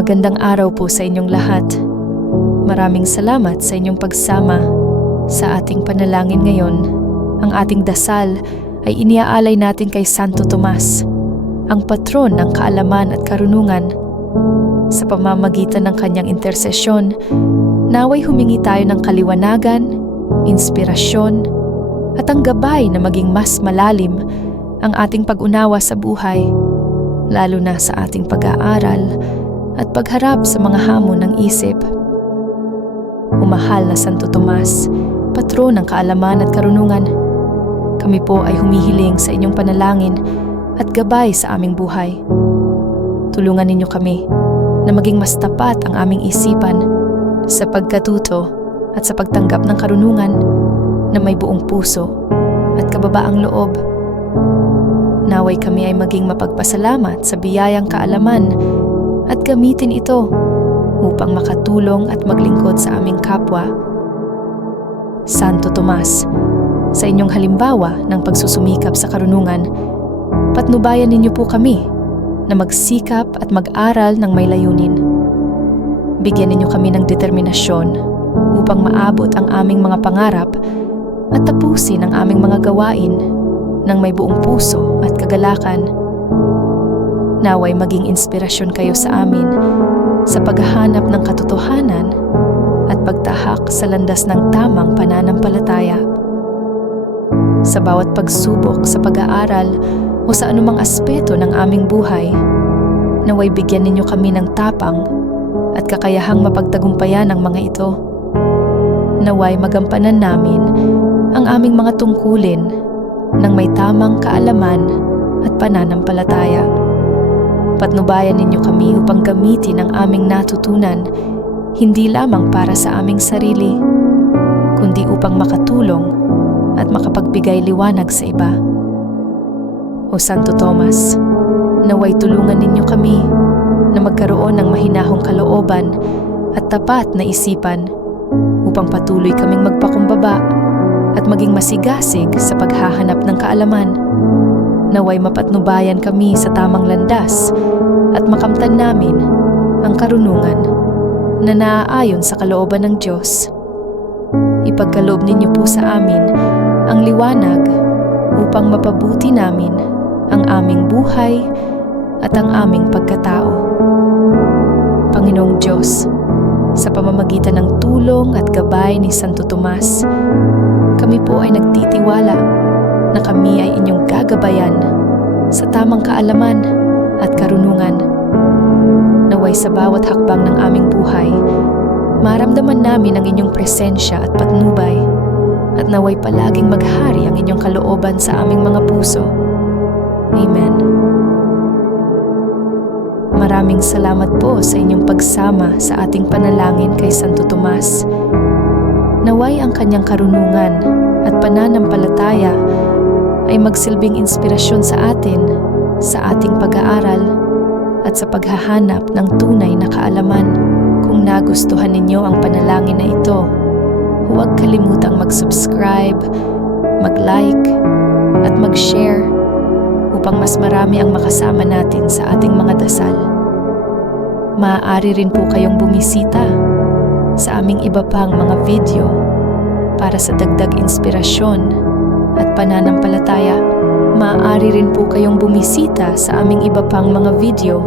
Magandang araw po sa inyong lahat. Maraming salamat sa inyong pagsama sa ating panalangin ngayon. Ang ating dasal ay iniaalay natin kay Santo Tomas, ang patron ng kaalaman at karunungan. Sa pamamagitan ng kanyang intersesyon, naway humingi tayo ng kaliwanagan, inspirasyon, at ang gabay na maging mas malalim ang ating pag-unawa sa buhay, lalo na sa ating pag-aaral at pagharap sa mga hamon ng isip. Umahal na Santo Tomas, patron ng kaalaman at karunungan, kami po ay humihiling sa inyong panalangin at gabay sa aming buhay. Tulungan ninyo kami na maging mas tapat ang aming isipan sa pagkatuto at sa pagtanggap ng karunungan na may buong puso at kababaang loob. Naway kami ay maging mapagpasalamat sa biyayang kaalaman at gamitin ito upang makatulong at maglingkod sa aming kapwa. Santo Tomas, sa inyong halimbawa ng pagsusumikap sa karunungan, patnubayan ninyo po kami na magsikap at mag-aral ng may layunin. Bigyan ninyo kami ng determinasyon upang maabot ang aming mga pangarap at tapusin ang aming mga gawain ng may buong puso at kagalakan. Naway maging inspirasyon kayo sa amin sa paghahanap ng katotohanan at pagtahak sa landas ng tamang pananampalataya. Sa bawat pagsubok sa pag-aaral o sa anumang aspeto ng aming buhay, naway bigyan ninyo kami ng tapang at kakayahang mapagtagumpayan ang mga ito. Naway magampanan namin ang aming mga tungkulin ng may tamang kaalaman at pananampalataya. Patnubayan ninyo kami upang gamitin ang aming natutunan hindi lamang para sa aming sarili, kundi upang makatulong at makapagbigay liwanag sa iba. O Santo Tomas, naway tulungan ninyo kami na magkaroon ng mahinahong kalooban at tapat na isipan upang patuloy kaming magpakumbaba at maging masigasig sa paghahanap ng kaalaman. Naway mapatnubayan kami sa tamang landas at makamtan namin ang karunungan na naaayon sa kalooban ng Diyos. Ipagkaloob ninyo po sa amin ang liwanag upang mapabuti namin ang aming buhay at ang aming pagkatao. Panginoong Diyos, sa pamamagitan ng tulong at gabay ni Santo Tomas, kami po ay nagtitiwala na kami ay inyong gagabayan sa tamang kaalaman at karunungan. Naway sa bawat hakbang ng aming buhay, maramdaman namin ang inyong presensya at patnubay at naway palaging maghari ang inyong kalooban sa aming mga puso. Amen. Maraming salamat po sa inyong pagsama sa ating panalangin kay Santo Tomas. Naway ang kanyang karunungan at pananampalataya ay magsilbing inspirasyon sa atin sa ating pag-aaral at sa paghahanap ng tunay na kaalaman. Kung nagustuhan ninyo ang panalangin na ito, huwag kalimutang mag-subscribe, mag-like, at mag-share upang mas marami ang makasama natin sa ating mga dasal. Maaari rin po kayong bumisita sa aming iba pang mga video para sa dagdag inspirasyon at pananampalataya. Maaari rin po kayong bumisita sa aming iba pang mga video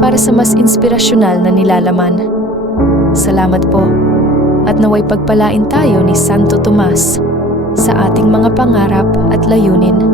para sa mas inspirasyonal na nilalaman. Salamat po at naway pagpalain tayo ni Santo Tomas sa ating mga pangarap at layunin.